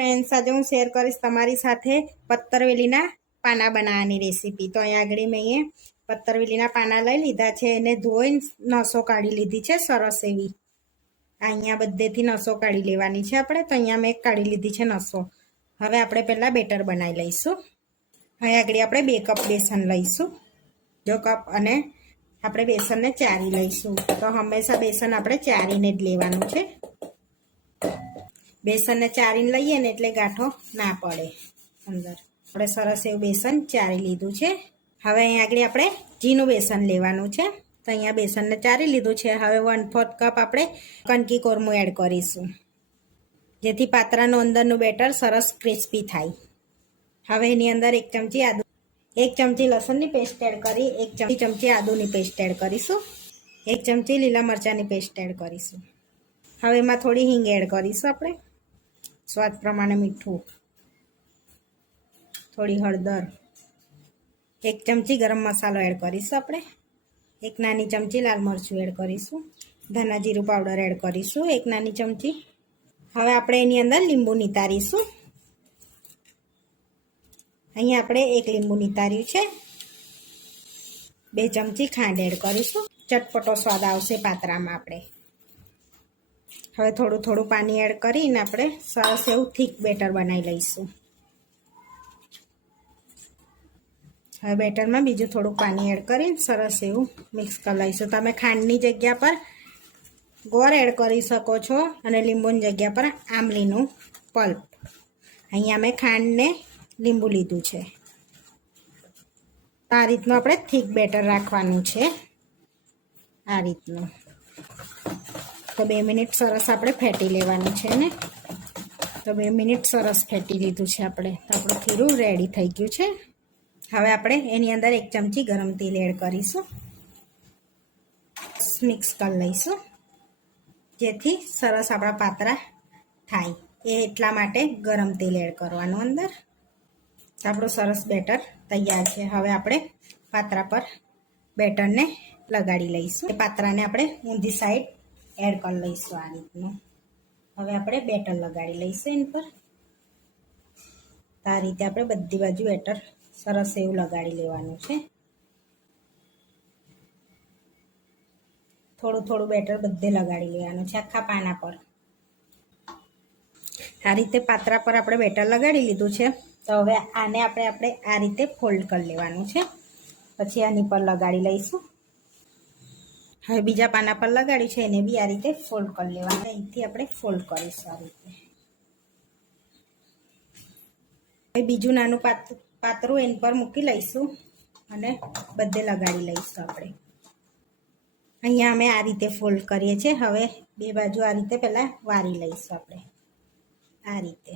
Friends, આજે હું share કરીશ તમારી સાથે પત્તરવેલીના પાના બનાવવાની રેસીપી। તો અહીંયા આગળ મેં પત્તરવેલીના પાના લઈ લીધા છે, એને ધોઈને નસો કાઢી લીધી છે સરસ એવી। અહીંયા બધેથી નસો કાઢી લેવાની છે આપણે। તો અહીંયા મેં કાઢી લીધી છે નસો। હવે આપણે પહેલાં બેટર બનાવી લઈશું। અહીંયા આગળ આપણે 2 કપ બેસન લઈશું, જો કપ, અને આપણે બેસનને ચારી લઈશું। તો હંમેશા બેસન આપણે ચારીને જ લેવાનું છે। બેસનને ચારીને લઈએ ને એટલે ગાંઠો ના પડે અંદર। આપણે સરસ એવું બેસન ચારી લીધું છે। હવે અહીંયા આગળ આપણે ઘીનું બેસન લેવાનું છે। તો અહીંયા બેસનને ચારી લીધું છે। હવે 1/4 કપ આપણે કણકી કોરમું એડ કરીશું, જેથી પાત્રાનું અંદરનું બેટર સરસ ક્રિસ્પી થાય। હવે એની અંદર 1 ચમચી આદુ, 1 ચમચી લસણની પેસ્ટ એડ કરી, 1 ચમચી આદુની પેસ્ટ એડ કરીશું, 1 ચમચી લીલા મરચાંની પેસ્ટ એડ કરીશું। હવે એમાં થોડી હિંગ એડ કરીશું આપણે, સ્વાદ પ્રમાણે મીઠું, થોડી હળદર, 1 ચમચી ગરમ મસાલો એડ કરીશું આપણે, 1 નાની ચમચી લાલ મરચું એડ કરીશું, ધાણા જીરું પાવડર એડ કરીશું 1 નાની ચમચી। હવે આપણે એની અંદર લીંબુ નિતારીશું। અહીંયા આપણે 1 લીંબુ નિતાર્યું છે। 2 ચમચી ખાંડ એડ કરીશું, ચટપટો સ્વાદ આવશે પાત્રામાં આપણે। હવે થોડું થોડું પાણી એડ કરીને આપણે સરસ એવું થીક બેટર બનાવી લઈશું। હવે બેટરમાં બીજું થોડું પાણી એડ કરીને સરસ એવું મિક્સ કરી લઈશું। તમે ખાંડની જગ્યા પર ગોળ એડ કરી શકો છો, અને લીંબુની જગ્યા પર આંબલીનું પલ્પ। અહીંયા મેં ખાંડને લીંબુ લીધું છે। આ રીતનું આપણે થીક બેટર રાખવાનું છે, આ રીતનું। તો 2 મિનિટ સરસ આપણે ફેટી લેવાનું છે ને। તો 2 મિનિટ સરસ ફેટી લીધું છે આપણે। તો આપણું ખીરું રેડી થઈ ગયું છે। હવે આપણે એની અંદર 1 ચમચી ગરમ તેલ એડ કરીશું, મિક્સ કરી લઈશું, જેથી સરસ આપણા પાત્રા થાય એ એટલા માટે ગરમ તેલ એડ કરવાનું અંદર। આપણું સરસ બેટર તૈયાર છે। હવે આપણે પાત્રા પર બેટરને લગાડી લઈશું। એ પાત્રાને આપણે ઊંધી સાઈડ એડ કરી લઈશું આ રીતનું। હવે આપણે બેટર લગાડી લઈશું એની પર। આ રીતે આપણે બધી બાજુ બેટર સરસ એવું લગાડી લેવાનું છે। થોડું થોડું બેટર બધે લગાડી લેવાનું છે આખા પાના પર। આ રીતે પાત્રા પર આપણે બેટર લગાડી લીધું છે। તો હવે આને આપણે આ રીતે ફોલ્ડ કરી લેવાનું છે, પછી આની પર લગાડી લઈશું। હવે બીજા પાના પર લગાડ્યું છે, એને બી આ રીતે ફોલ્ડ કરી લેવાનું। અહીંથી આપણે ફોલ્ડ કરીશું આ રીતે। હવે બીજું નાનું પાતળું એની પર મૂકી લઈશું, અને બધે લગાડી લઈશું આપણે। અહીંયા અમે આ રીતે ફોલ્ડ કરીએ છીએ। હવે 2 બાજુ આ રીતે પહેલાં વારી લઈશું આપણે આ રીતે,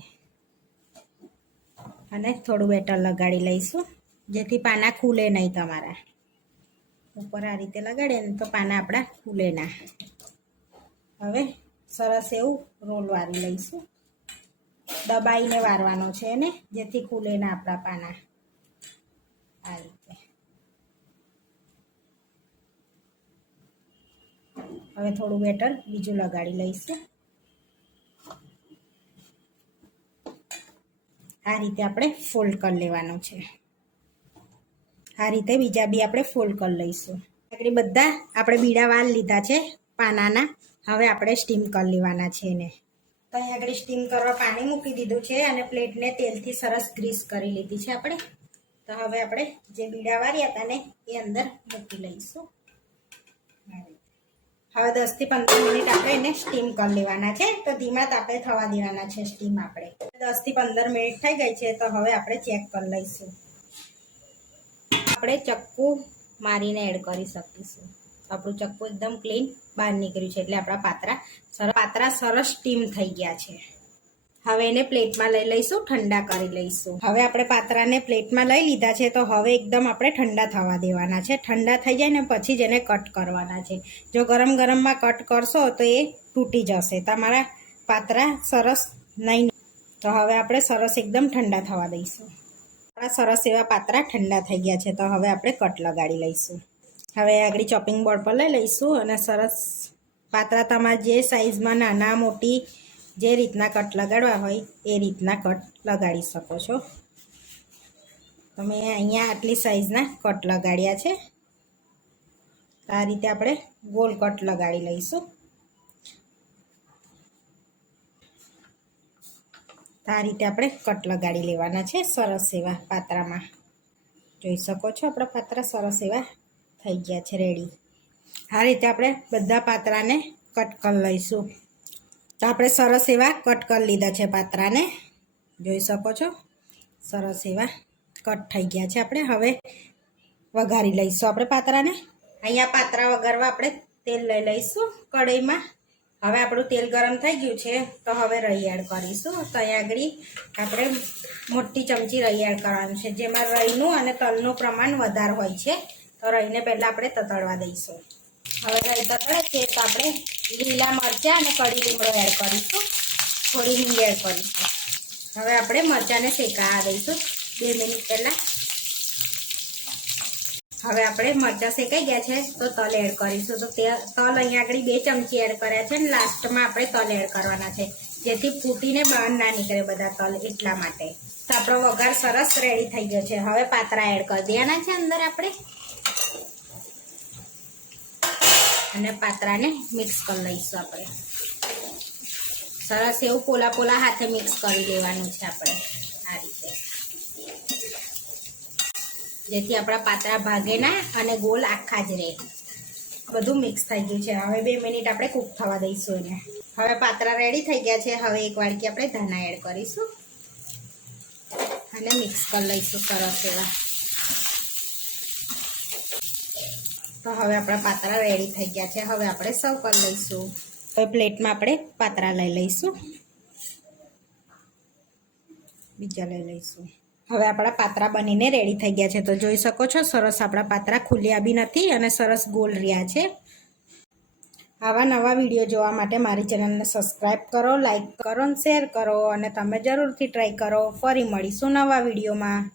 અને થોડું બેટર લગાડી લઈશું, જેથી પાના ખુલે નહીં તમારા। ઉપર આ રીતે લગાડીએ ને તો પાના આપણા ખુલે ના। હવે સરસ એવું રોલ વારી લઈશું, દબાઈને વારવાનો છે એને, જેથી ખુલે ના આપણા પાના આ રીતે। હવે થોડું બેટર બીજું લગાડી લઈશું। આ રીતે આપણે ફોલ્ડ કરી લેવાનું છે। આ રીતે બીજા બી આપણે ફોલ્ડ કરી લઈશું। આગળ બધા આપણે બીડા વાળ લીધા છે પાનાના। હવે આપણે સ્ટીમ કરી લેવાના છે એને। તો અહીં આગળ સ્ટીમ કરવા પાણી મૂકી દીધું છે, અને પ્લેટને તેલથી સરસ ગ્રીસ કરી લીધી છે આપણે। તો હવે આપણે જે બીડા વાળ્યા હતા ને એ અંદર મૂકી લઈશું। હવે 10 થી 15 મિનિટ આપણે એને સ્ટીમ કરી લેવાના છે। તો ધીમા તાપે થવા દેવાના છે સ્ટીમ આપણે। 10 થી 15 મિનિટ થઈ ગઈ છે। તો હવે આપણે ચેક કરી લઈશું। આપણે ચક્કુ મારીને એડ કરી શકીશું। આપણું ચક્કુ એકદમ ક્લીન બહાર નીકળ્યું છે, એટલે આપણા પાત્રા સરસ સ્ટીમ થઈ ગયા છે। હવે એને પ્લેટમાં લઈ લઈશું, ઠંડા કરી લઈશું। હવે આપણે પાત્રાને પ્લેટમાં લઈ લીધા છે। તો હવે એકદમ આપણે ઠંડા થવા દેવાના છે। ઠંડા થઈ જાય ને પછી જ એને કટ કરવાના છે। જો ગરમ ગરમમાં કટ કરશો તો એ તૂટી જશે, તમારા પાત્રા સરસ નહીં। તો હવે આપણે સરસ એકદમ ઠંડા થવા દઈશું। આપણા સરસ એવા પાત્રા ઠંડા થઈ ગયા છે। તો હવે આપણે કટ લગાડી લઈશું। હવે આગળ ચોપિંગ બોર્ડ પર લઈ લઈશું, અને સરસ પાત્રા તમારે જે સાઈઝમાં નાના મોટી જે રીતના કટ લગાડવા હોય એ રીતના કટ લગાડી શકો છો. તમે અહીંયા આટલી સાઈઝના કટ લગાડ્યા છે. આ રીતે આપણે ગોલ કટ લગાડી લઈશું. આ રીતે આપણે કટ લગાડી લેવાના છે સરસ એવા પાત્રામાં. જોઈ શકો છો આપણા પાત્રા સરસ એવા થઈ ગયા છે રેડી. આ રીતે આપણે બધા પાત્રાને કટ કરી લઈશું. તો આપણે સરસ એવા કટ કરી લીધા છે પાત્રાને. જોઈ શકો છો સરસ એવા કટ થઈ ગયા છે. આપણે હવે વઘારી લઈશું આપણે પાત્રાને. અહીંયા પાત્રા વઘારવા આપણે તેલ લઈ લઈશું કઢાઈમાં. હવે આપણું તેલ ગરમ થઈ ગયું છે તો હવે રહી એડ કરીશું. તો અહીંયા આગળ આપણે મોટી ચમચી રહી એડ કરવાનું છે, જેમાં રઈનું અને તલનું પ્રમાણ વધારે હોય છે. તો રઈને પહેલાં આપણે તતડવા દઈશું. હવે રહી તતડે છે તો આપણે લીલા મરચાં અને કઢી લીમડો એડ કરીશું. થોડી હિંગ એડ કરીશું. હવે આપણે મરચાંને શેકાવા દઈશું 2 મિનિટ પહેલાં. હવે આપણે મરચાં શેકાઈ ગયા છે તો તલ એડ કરીશું. તો તલ અહીંયા આગળ 2 ચમચી એડ કર્યા છે અને લાસ્ટમાં આપણે તલ એડ કરવાના છે, જેથી ફૂટીને બહાર ના નીકળે બધા તલ, એટલા માટે. તો આપણો વઘાર સરસ રેડી થઈ ગયો છે. હવે પાત્રા એડ કરી દેવાના છે અંદર આપણે અને પાત્રાને મિક્સ કરી લઈશું. આપણે સરસ એવું પોલા પોલા હાથે મિક્સ કરી લેવાનું છે આપણે આ રીતે, જેથી આપણા પાત્રા ભાગે ના અને ગોલ આખા જ રહે. બધું મિક્સ થઈ ગયું છે. હવે 2 મિનિટ આપણે કૂક થવા દઈશું એને. હવે પાત્રા રેડી થઈ ગયા છે. હવે એક વાડકી આપણે ધાણા એડ કરીશું અને મિક્સ કરી લઈશું સરસ એવા. તો હવે આપણા પાત્રા રેડી થઈ ગયા છે. હવે આપણે સર્વ કરી લઈશું. હવે પ્લેટમાં આપણે પાત્રા લઈ લઈશું, બીજા લઈ લઈશું. હવે આપણા પાત્રા બનીને રેડી થઈ ગયા છે. તો જોઈ શકો છો સરસ આપણા પાત્રા ખુલ્યા બી નથી અને સરસ ગોલ રહ્યા છે. આવા નવા વિડીયો જોવા માટે મારી ચેનલને સબસ્ક્રાઈબ કરો, લાઈક કરો અને શેર કરો અને તમે જરૂરથી ટ્રાય કરો. ફરી મળીશું નવા વિડીયોમાં.